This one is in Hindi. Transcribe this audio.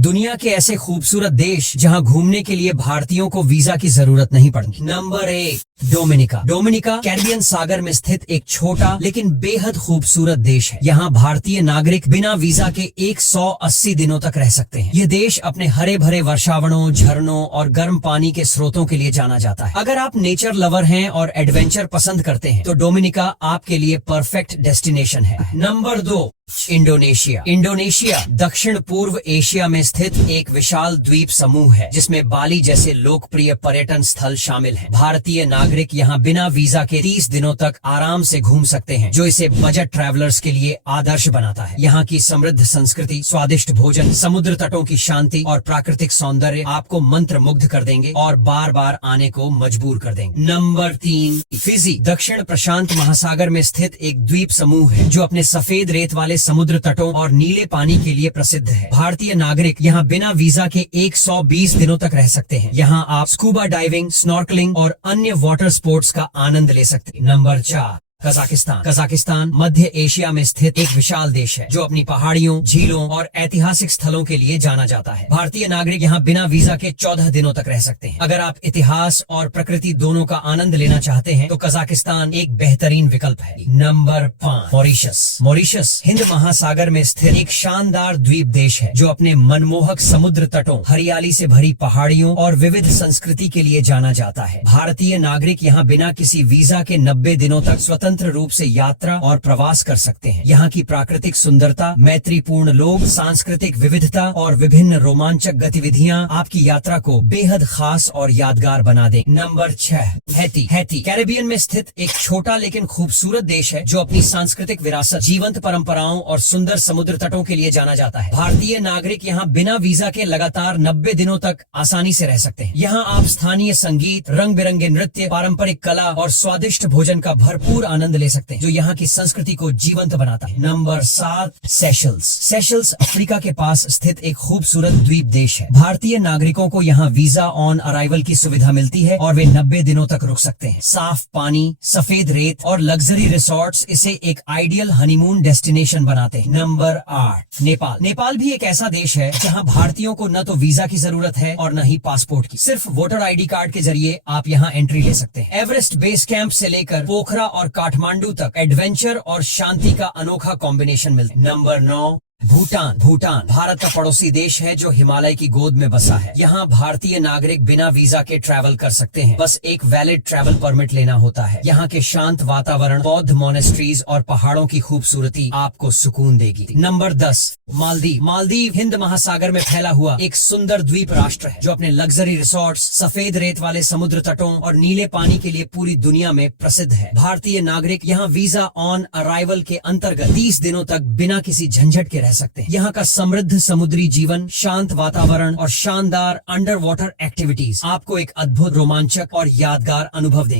दुनिया के ऐसे खूबसूरत देश जहां घूमने के लिए भारतीयों को वीजा की जरूरत नहीं पड़ती। Number 1, Dominica. डोमिनिका कैरिबियन सागर में स्थित एक छोटा लेकिन बेहद खूबसूरत देश है। यहाँ भारतीय नागरिक बिना वीजा के 180 दिनों तक रह सकते हैं। ये देश अपने हरे भरे वर्षावनों, झरनों और गर्म पानी के स्रोतों के लिए जाना जाता है। अगर आप नेचर लवर हैं और एडवेंचर पसंद करते हैं तो डोमिनिका आपके लिए परफेक्ट डेस्टिनेशन है। Number 2, Indonesia. इंडोनेशिया दक्षिण पूर्व एशिया में स्थित एक विशाल द्वीप समूह है जिसमें बाली जैसे लोकप्रिय पर्यटन स्थल शामिल हैं। भारतीय नागरिक यहाँ बिना वीजा के 30 दिनों तक आराम से घूम सकते हैं, जो इसे बजट ट्रैवलर्स के लिए आदर्श बनाता है। यहाँ की समृद्ध संस्कृति, स्वादिष्ट भोजन, समुद्र तटों की शांति और प्राकृतिक सौंदर्य आपको मंत्र मुग्ध कर देंगे और बार बार आने को मजबूर कर देंगे। Number 3, Fiji. दक्षिण प्रशांत महासागर में स्थित एक द्वीप समूह है जो अपने सफेद रेत वाले समुद्र तटों और नीले पानी के लिए प्रसिद्ध है। भारतीय नागरिक यहाँ बिना वीजा के 120 दिनों तक रह सकते हैं। यहाँ आप स्कूबा डाइविंग, स्नॉर्कलिंग और अन्य वाटर स्पोर्ट्स का आनंद ले सकते हैं। Number 4, Kazakhstan. कजाकिस्तान मध्य एशिया में स्थित एक विशाल देश है जो अपनी पहाड़ियों, झीलों और ऐतिहासिक स्थलों के लिए जाना जाता है। भारतीय नागरिक यहाँ बिना वीजा के 14 दिनों तक रह सकते हैं। अगर आप इतिहास और प्रकृति दोनों का आनंद लेना चाहते हैं तो कजाकिस्तान एक बेहतरीन विकल्प है। Number 5, Mauritius. मॉरिशस हिंद महासागर में स्थित एक शानदार द्वीप देश है जो अपने मनमोहक समुद्र तटों, हरियाली से भरी पहाड़ियों और विविध संस्कृति के लिए जाना जाता है। भारतीय नागरिक यहाँ बिना किसी वीजा के 90 दिनों तक स्वतंत्र रूप से यात्रा और प्रवास कर सकते हैं। यहाँ की प्राकृतिक सुंदरता, मैत्रीपूर्ण लोग, सांस्कृतिक विविधता और विभिन्न रोमांचक गतिविधियाँ आपकी यात्रा को बेहद खास और यादगार बना दें। Number 6, Haiti. हैती कैरिबियन में स्थित एक छोटा लेकिन खूबसूरत देश है जो अपनी सांस्कृतिक विरासत, जीवंत परंपराओं और सुंदर समुद्र तटों के लिए जाना जाता है। भारतीय नागरिक यहाँ बिना वीजा के लगातार 90 दिनों तक आसानी से रह सकते हैं। यहाँ आप स्थानीय संगीत, रंग बिरंगे नृत्य, पारंपरिक कला और स्वादिष्ट भोजन का भरपूर आनंद ले सकते हैं जो यहाँ की संस्कृति को जीवंत बनाता है। Number 7, Seychelles. सेशल्स अफ्रीका के पास स्थित एक खूबसूरत द्वीप देश है। भारतीय नागरिकों को यहाँ वीजा ऑन अराइवल की सुविधा मिलती है और वे 90 दिनों तक रुक सकते हैं। साफ पानी, सफेद रेत और लग्जरी रिसोर्ट्स इसे एक आइडियल हनीमून डेस्टिनेशन बनाते हैं। नंबर 8, नेपाल। नेपाल भी एक ऐसा देश है जहाँ भारतीयों को न तो वीजा की जरूरत है और न ही पासपोर्ट की। सिर्फ वोटर ID कार्ड के जरिए आप यहाँ एंट्री ले सकते हैं। एवरेस्ट बेस कैंप से लेकर पोखरा और काठमांडू तक एडवेंचर और शांति का अनोखा कॉम्बिनेशन मिलता है। नंबर 9, भूटान। भूटान भारत का पड़ोसी देश है जो हिमालय की गोद में बसा है। यहाँ भारतीय नागरिक बिना वीजा के ट्रैवल कर सकते हैं, बस एक वैलिड ट्रैवल परमिट लेना होता है। यहाँ के शांत वातावरण, बौद्ध मोनेस्ट्रीज और पहाड़ों की खूबसूरती आपको सुकून देगी। नंबर 10, मालदीव। मालदीव हिंद महासागर में फैला हुआ एक सुंदर द्वीप राष्ट्र है जो अपने लग्जरी रिसोर्ट्स, सफेद रेत वाले समुद्र तटों और नीले पानी के लिए पूरी दुनिया में प्रसिद्ध है। भारतीय नागरिक यहाँ वीजा ऑन अराइवल के अंतर्गत 30 दिनों तक बिना किसी झंझट के सकते हैं। यहाँ का समृद्ध समुद्री जीवन, शांत वातावरण और शानदार अंडर वाटर एक्टिविटीज आपको एक अद्भुत, रोमांचक और यादगार अनुभव देंगे।